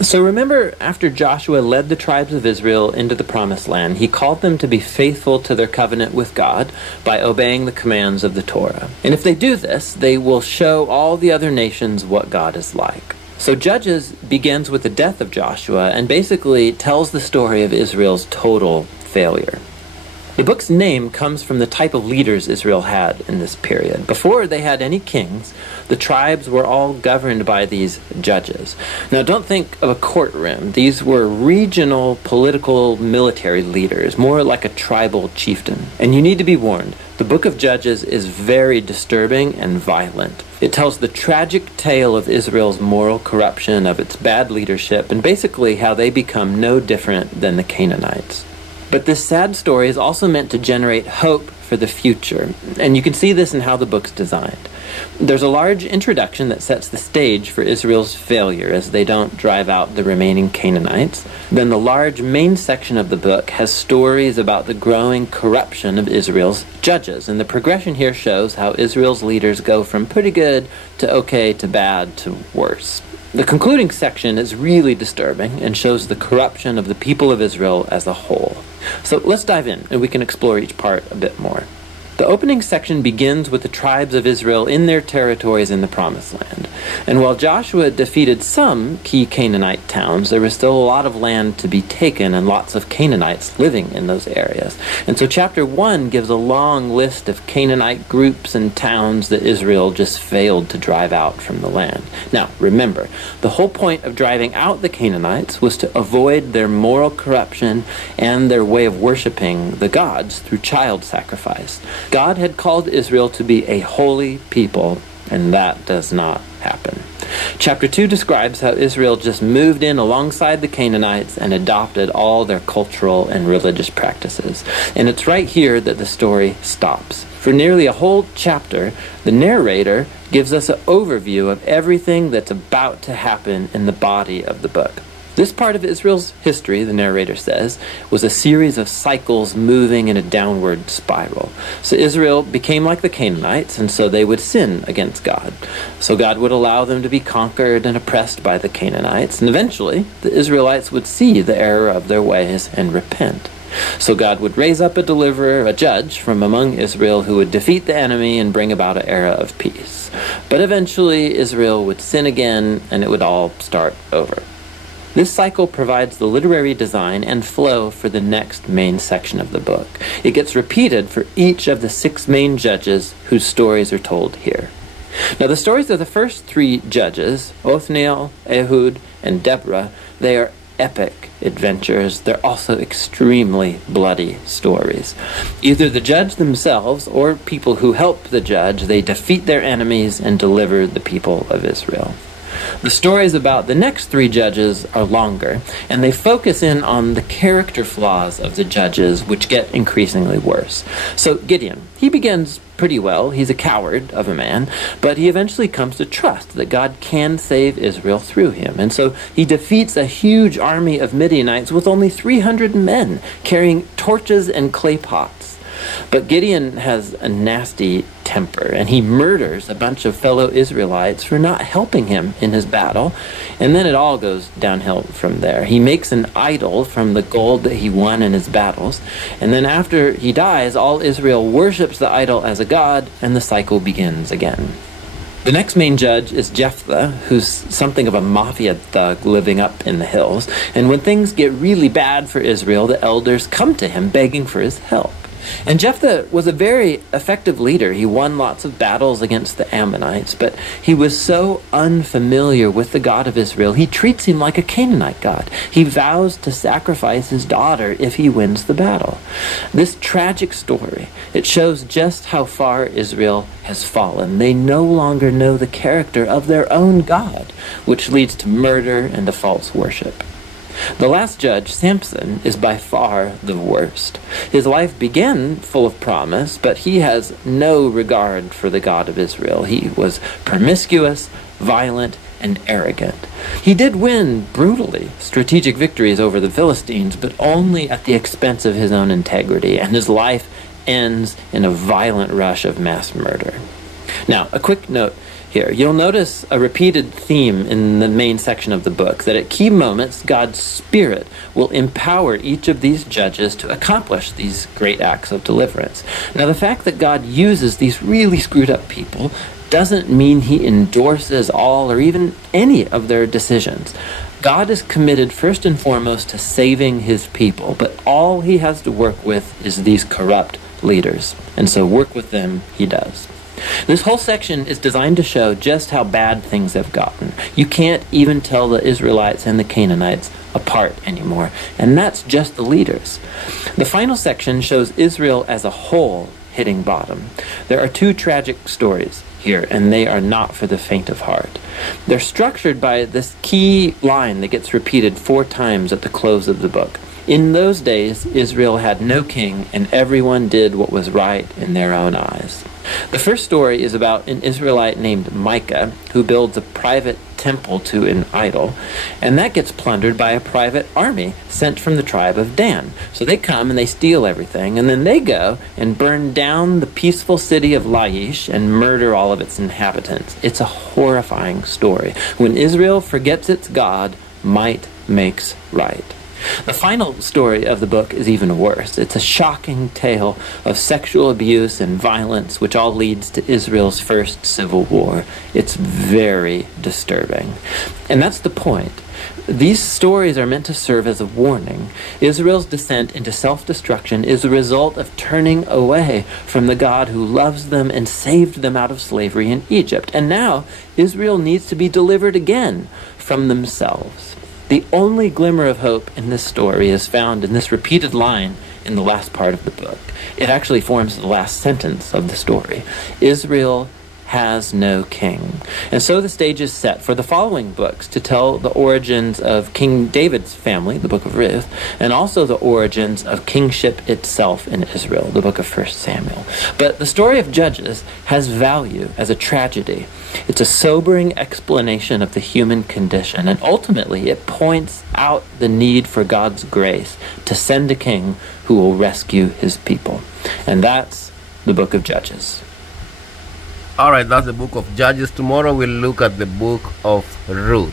So remember, after Joshua led the tribes of Israel into the Promised Land, he called them to be faithful to their covenant with God by obeying the commands of the Torah. And if they do this, they will show all the other nations what God is like. So Judges begins with the death of Joshua and basically tells the story of Israel's total failure. The book's name comes from the type of leaders Israel had in this period. Before they had any kings, the tribes were all governed by these judges. Now, don't think of a courtroom. These were regional political military leaders, more like a tribal chieftain. And you need to be warned, the book of Judges is very disturbing and violent. It tells the tragic tale of Israel's moral corruption, of its bad leadership, and basically how they become no different than the Canaanites. But this sad story is also meant to generate hope for the future, and you can see this in how the book's designed. There's a large introduction that sets the stage for Israel's failure as they don't drive out the remaining Canaanites. Then the large main section of the book has stories about the growing corruption of Israel's judges, and the progression here shows how Israel's leaders go from pretty good to okay to bad to worse. The concluding section is really disturbing and shows the corruption of the people of Israel as a whole. So let's dive in and we can explore each part a bit more. The opening section begins with the tribes of Israel in their territories in the Promised Land. And while Joshua defeated some key Canaanite towns, there was still a lot of land to be taken and lots of Canaanites living in those areas. And so chapter 1 gives a long list of Canaanite groups and towns that Israel just failed to drive out from the land. Now, remember, the whole point of driving out the Canaanites was to avoid their moral corruption and their way of worshiping the gods through child sacrifice. God had called Israel to be a holy people, and that does not happen. Chapter 2 describes how Israel just moved in alongside the Canaanites and adopted all their cultural and religious practices. And it's right here that the story stops. For nearly a whole chapter, the narrator gives us an overview of everything that's about to happen in the body of the book. This part of Israel's history, the narrator says, was a series of cycles moving in a downward spiral. So Israel became like the Canaanites, and so they would sin against God. So God would allow them to be conquered and oppressed by the Canaanites, and eventually the Israelites would see the error of their ways and repent. So God would raise up a deliverer, a judge from among Israel who would defeat the enemy and bring about an era of peace. But eventually Israel would sin again, and it would all start over. This cycle provides the literary design and flow for the next main section of the book. It gets repeated for each of the 6 main judges whose stories are told here. Now, the stories of the first 3 judges, Othniel, Ehud, and Deborah, they are epic adventures. They're also extremely bloody stories. Either the judge themselves or people who help the judge, they defeat their enemies and deliver the people of Israel. The stories about the next 3 judges are longer, and they focus in on the character flaws of the judges, which get increasingly worse. So Gideon, he begins pretty well. He's a coward of a man, but he eventually comes to trust that God can save Israel through him. And so he defeats a huge army of Midianites with only 300 men carrying torches and clay pots. But Gideon has a nasty temper, and he murders a bunch of fellow Israelites for not helping him in his battle, and then it all goes downhill from there. He makes an idol from the gold that he won in his battles, and then after he dies, all Israel worships the idol as a god, and the cycle begins again. The next main judge is Jephthah, who's something of a mafia thug living up in the hills, and when things get really bad for Israel, the elders come to him begging for his help. And Jephthah was a very effective leader. He won lots of battles against the Ammonites, but he was so unfamiliar with the God of Israel, he treats him like a Canaanite god. He vows to sacrifice his daughter if he wins the battle. This tragic story, it shows just how far Israel has fallen. They no longer know the character of their own God, which leads to murder and to false worship. The last judge, Samson, is by far the worst. His life began full of promise, but he has no regard for the God of Israel. He was promiscuous, violent, and arrogant. He did win brutally strategic victories over the Philistines, but only at the expense of his own integrity, and his life ends in a violent rush of mass murder. Now, a quick note. here. You'll notice a repeated theme in the main section of the book, that at key moments, God's Spirit will empower each of these judges to accomplish these great acts of deliverance. Now, the fact that God uses these really screwed up people doesn't mean he endorses all or even any of their decisions. God is committed first and foremost to saving his people, but all he has to work with is these corrupt leaders. And so work with them he does. This whole section is designed to show just how bad things have gotten. You can't even tell the Israelites and the Canaanites apart anymore, and that's just the leaders. The final section shows Israel as a whole hitting bottom. There are two tragic stories here, and they are not for the faint of heart. They're structured by this key line that gets repeated 4 times at the close of the book. In those days, Israel had no king, and everyone did what was right in their own eyes. The first story is about an Israelite named Micah who builds a private temple to an idol, and that gets plundered by a private army sent from the tribe of Dan. So they come and they steal everything, and then they go and burn down the peaceful city of Laish and murder all of its inhabitants. It's a horrifying story. When Israel forgets its God, might makes right. The final story of the book is even worse. It's a shocking tale of sexual abuse and violence, which all leads to Israel's first civil war. It's very disturbing. And that's the point. These stories are meant to serve as a warning. Israel's descent into self-destruction is a result of turning away from the God who loves them and saved them out of slavery in Egypt. And now Israel needs to be delivered again from themselves. The only glimmer of hope in this story is found in this repeated line in the last part of the book. It actually forms the last sentence of the story. Israel has no king. And so the stage is set for the following books to tell the origins of King David's family, the book of Ruth, and also the origins of kingship itself in Israel, the book of 1 Samuel. But the story of Judges has value as a tragedy. It's a sobering explanation of the human condition, and ultimately it points out the need for God's grace to send a king who will rescue his people. And that's the book of Judges. Alright, that's the book of Judges. Tomorrow we'll look at the book of Ruth.